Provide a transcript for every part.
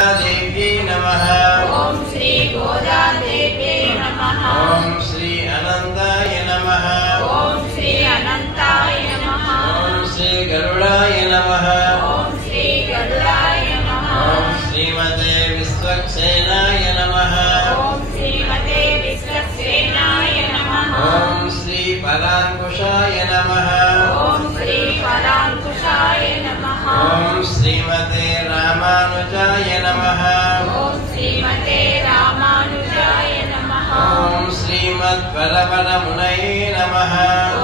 देवी नमः। ओम श्री गोदा देवी नमः। ओम श्री अनंताय नमः। ओम श्री अनंताय नमः। ओम श्री गरुड़ाय नमः। ओम श्री गरुड़ाय नमः। ओम श्रीमते विश्वक्सेनाय नमः। ओम श्रीमते विश्वक्सेनाय नमः। ओम श्री परांकुशाय नमः। ओम श्री परांकुशाय नमः। ओम श्रीमते रामानुजाय नमः। ओम श्रीमते रामानुजाय नमः। ओम श्रीमद्वरवरमुनये नमः।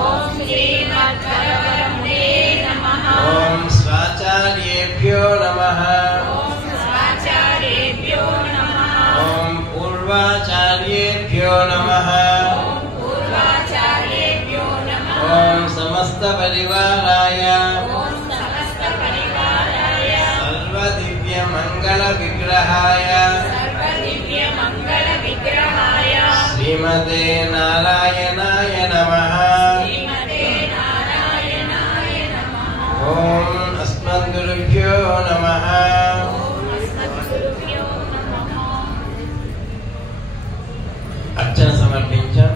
ओम श्रीमद्वरवरमुने नमः। ओम स्वाचार्येभ्यो नमः। ओम स्वाचार्येभ्यो नमः। ओम पूर्वाचार्येभ्यो नमः। ओम पूर्वाचार्येभ्यो नमः। ओम समस्त परिवाराय ओम समस्त परिवाराय सर्वदिव्य मंगल विग्रहाय सर्वदिव्य मंगल विग्रहाय श्रीमते नारायणाय नमः। श्रीमते नारायणाय नमः। ओम अस्मद्गुरुभ्यो नमः। ओम अस्मद्गुरुभ्यो नमः। అర్చన సమర్పించాం.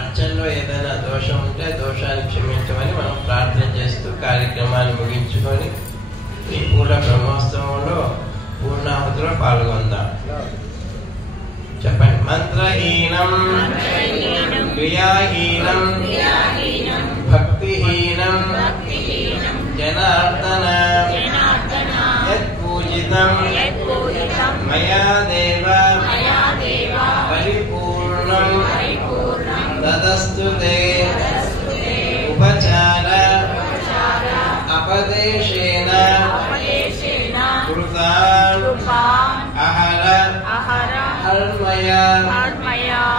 అర్చనలో ఏదైనా దోషం ఉంటే దోషాన్ని క్షమించమని మనం ప్రార్థన చేస్తూ కార్యక్రమాన్ని ముగించుకొని ఈ పూర్ణ బ్రహ్మోత్సవంలో పూర్ణాహుతిలో పాల్గొందాం. చెప్పండి. మంత్రహీనం క్రియాహీనం భక్తిహీనం జనార్దన యత్పూజితం మయా దేవ పరిపూర్ణం తదస్తు తే ఉపచార అపదేశేన కృతాన్ అహర హర్మయ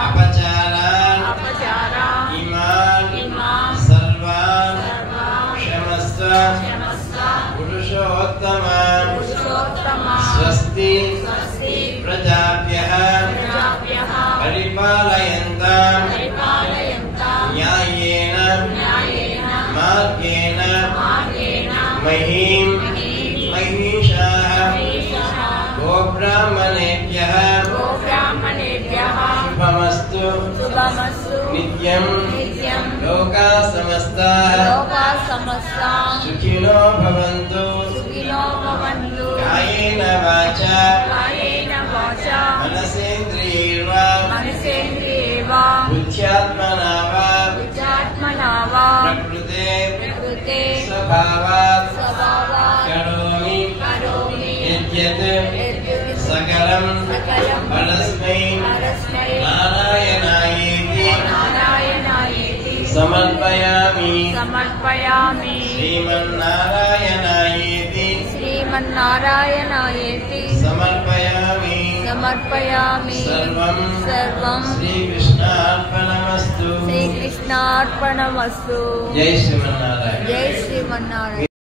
అపచారాన్ ఇమాన్ సర్వాన్ క్షమస్వ పురుషోత్తమ స్వస్తి ప్రజాభ్యః పరిపాలయంతాం న్యాయేన మార్గేణ మహీం మహిషాః గోబ్రాహ్మణేభ్యః శుభమస్తు నిత్యం లోకా సమస్తాః సుఖినో భవంతు కాయేన వాచా మనసేంద్రియైర్వా బుద్ధ్యాత్మనా వా ప్రకృతే స్వభావాత్ కరోమి యద్యత్ సకలం పరస్మై నారాయణాయేతి సమర్పయామి శ్రీమన్నారాయణాయేతి సమర్పయామి సర్వం శ్రీకృష్ణార్పణమస్తు. శ్రీకృష్ణార్పణమస్తు. జై శ్రీమన్నారాయణ. జై శ్రీమన్నారాయణ.